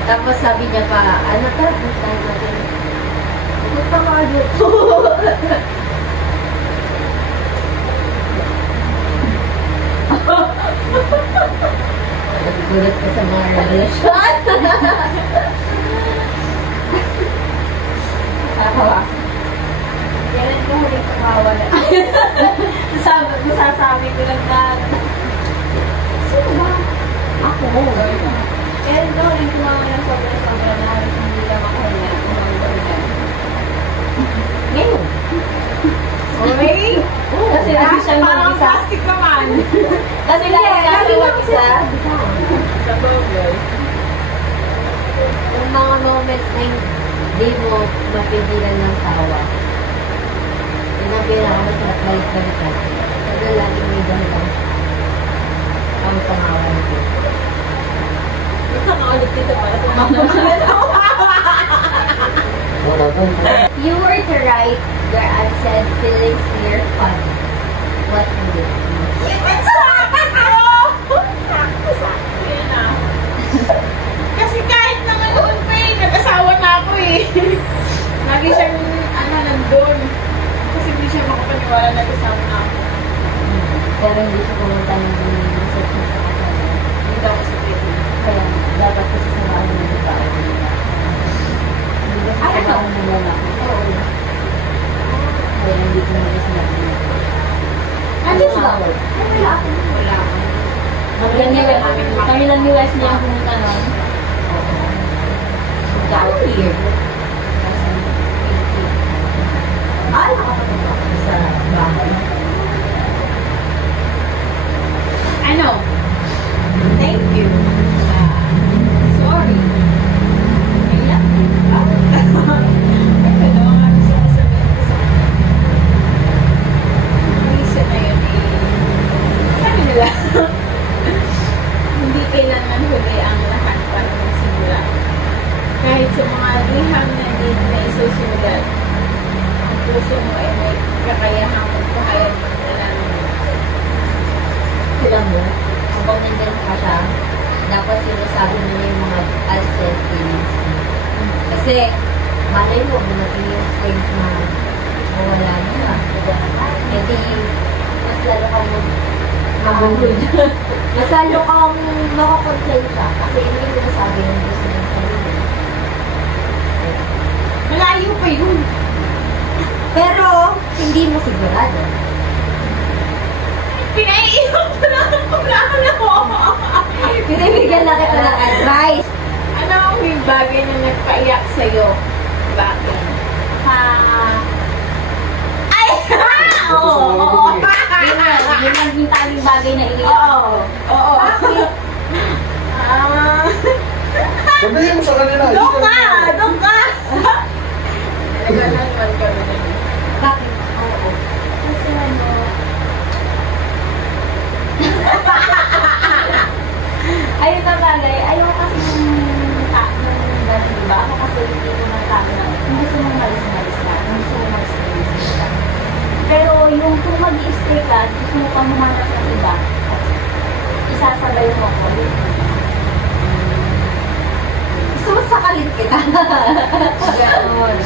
Tapos sabi niya pa, tara, puntahan natin. Punta ka dito. Gulat ka sa mga relasyon. Nakawa. Kailan ko huling kumawala. Masasabi ko lang na, sino ba? Ako. Kailan ko huling kumawala sobra-sobra na halos hindi lang ako na kumawala. Ngayon. Okay? Kasi lagi siyang Parang mag-isa. plastic naman. Kasi lagi siyang mag-isa. Sa bagay. Yung mga moments na hindi mo mapigilan ng tawa. Yun ang pinakamasarap balik-balikan. Kasi laging may dahilan. Ang pangawa nito. Ito ka ulit dito para tumawa. You were to write your unsaid feelings to your fun. What would it be? Sakto yan ah. Kasi kahit naman noon pa nag-asawa na ako eh. Pero hindi siya pumunta ng research niya sa kasama. Hindi daw kasi pwede. Kaya dapat kasi sa mga ng babae. Hindi kasi Ay, sa mga ng lalaki. Oo. Kaya hindi ko na sinabi niya. Andyan ba? Wala ako. Wala ako. Kami lang ni Wes niya ang pumunta nun. Gano'n year? Ay, nakakapunta ako sa bahay. Ano? Thank you. Sorry. I love you. Ano nga gusto ko sabihin ko sa reason na yun eh. Sabi nila, hindi kailangan huli ang lahat para magsimula. Kahit sa mga liham na need na isusulat, ang puso mo ay may kakayahang magpahayag ng dalangin. Alam mo, habang nandyan pa siya, dapat sinasabi mo na yung mga unsaid feelings mo. Kasi, malay mo, dumating yung strength na mawala na. E di, mas lalo kang maguhod. Mas lalo kang makakonsensya. Kasi hindi mo nasabi yung gusto ng sarili. Malayo pa yun. Pero, hindi mo sigurado. Pinaiiyak ko na ako. Pinibigyan na kita ng advice. Ano ang yung bagay na nagpaiyak sa'yo? Bakit? Ay! Oo! Yun lang yung tanging bagay na iiyak. Oo! Sabihin mo sa kanila. Doon ka! Nagagalan man kami na yun. Bakit? Oo. Kasi ano, ayun na bagay, ayaw kasi nung dati, diba? Ako kasi hindi ko ng tao na, kung gusto mong malis-malis ka, kung gusto mong malis-malis ka. Pero yung kung mag-i-stay ka, gusto mo pang humanap ng iba, isasabay mo ako. Gusto mo sakalin kita. Ganon.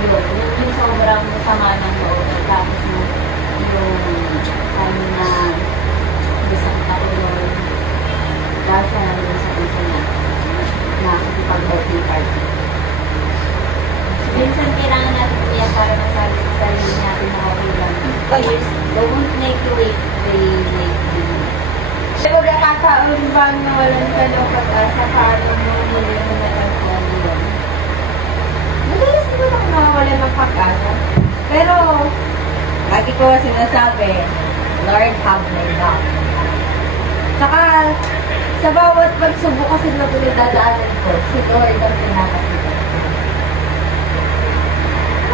Yung sobrang sama ng loob. Tapos yung time na isang taon dahil siya namin sa puso niya na nakikipag-birthday party. Minsan kailangan natin niya para masabi sa sarili natin na okay lang. Please, don't make you wait. They make you. Di ba nakataon bang nawalan ka ng pag-asa paano mo muli mo nalang yun? Madalas naman ako nakawala ng pag-asa. Pero, lagi ko sinasabi, Lord, have my back. Saka, sa bawat pagsubok kasi na pinagdadaanan ko, si Lord ang pinakakita.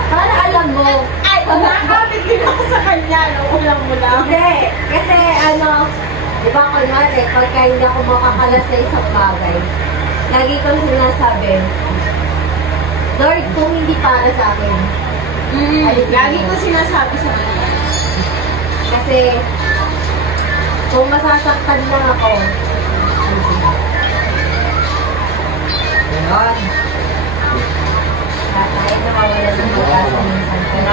Para alam mo, Ay, nakakapit din ako sa kanya nung ulang-mula. hindi. Kasi di ba kunwari, pagka hindi ako makakalas sa isang bagay, lagi kong sinasabi, Lord, kung hindi para sa akin, Lagi ko sinasabi sa kanya. kasi, kung masasaktan lang ako, ganon. Kahit nawawala ng pag-asa minsan, pero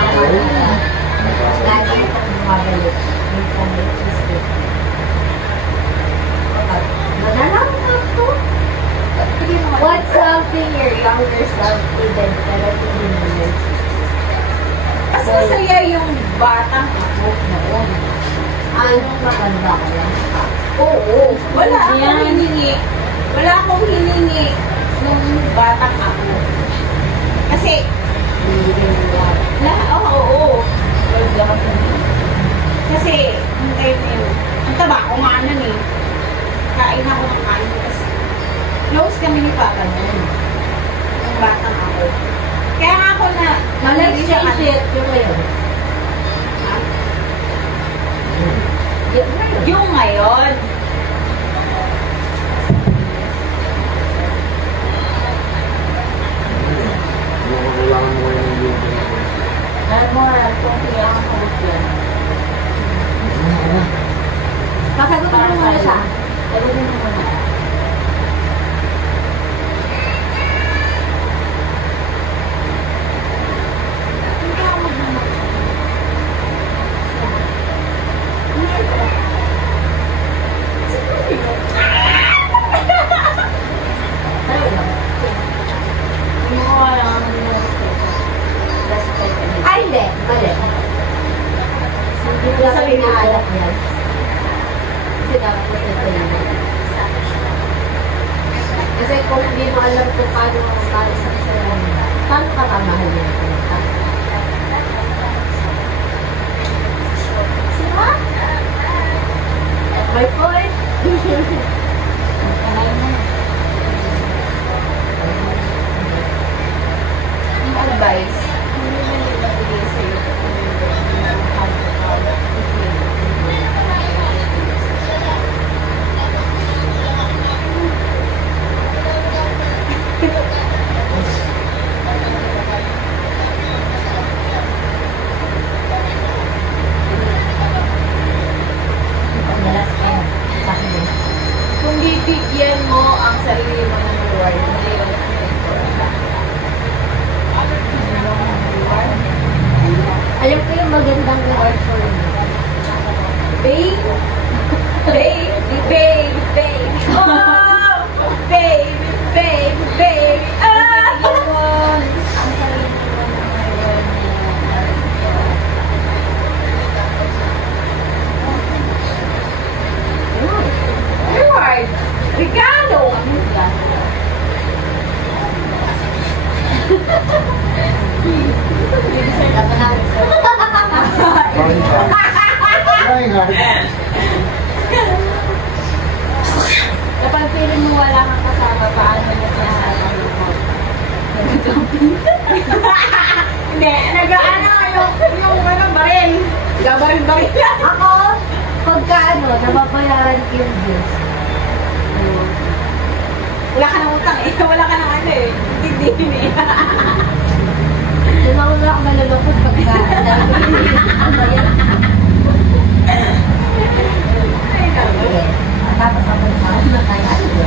lagi itong bumabalik. Minsan may twisted. Manalangkap to. What's something your younger self didn't pero hindi mo? Mas masaya yung batang ako noon. Anong maganda ka lang? Oo. Wala akong Yan. hiningi. Wala akong hiningi nung batang ako. Kasi, oo. Kasi, yung time na yun, ang taba ko nga nun eh. Kain ako ng kain. Kasi, close kami ni Papa nun. Yung batang ako. Kaya nga ako na, Malaki siya kasi yung ngayon. Ha? Yung ngayon. Yung ngayon, Ano kailangan mo ngayon ng yung Alam mo, kung kailangan ko yan. Kasagutin mo muna siya. Sagutin mo muna. hindi ako Tapos ito yun. Kasi kung hindi mo alam kung paano sa paano ka kamahal yun? Sima? My point? Yung advice, hindi na nila bigay sa'yo kung how to feel. Kung bibigyan mo ang sarili mo ng reward, hindi yun ang important. Alam ko yung magandang reward for me. Babe, babe, babe, babe, oh, babe, babe, babe, ah! Ang sarili mo ng reward Reward, regalo! Trying hard. Kapag feeling mo wala kang kasama, paano mo sinasabi mo? Hindi, nag-ano, yung ano, baril. Gabaril-baril. Ako, pagka nababayaran ko yung bills. Wala ka ng utang eh. Wala ka ng ano eh. Hindi eh. Wala ako malulungkot pagka Ay, naku. tapos ako na tayo.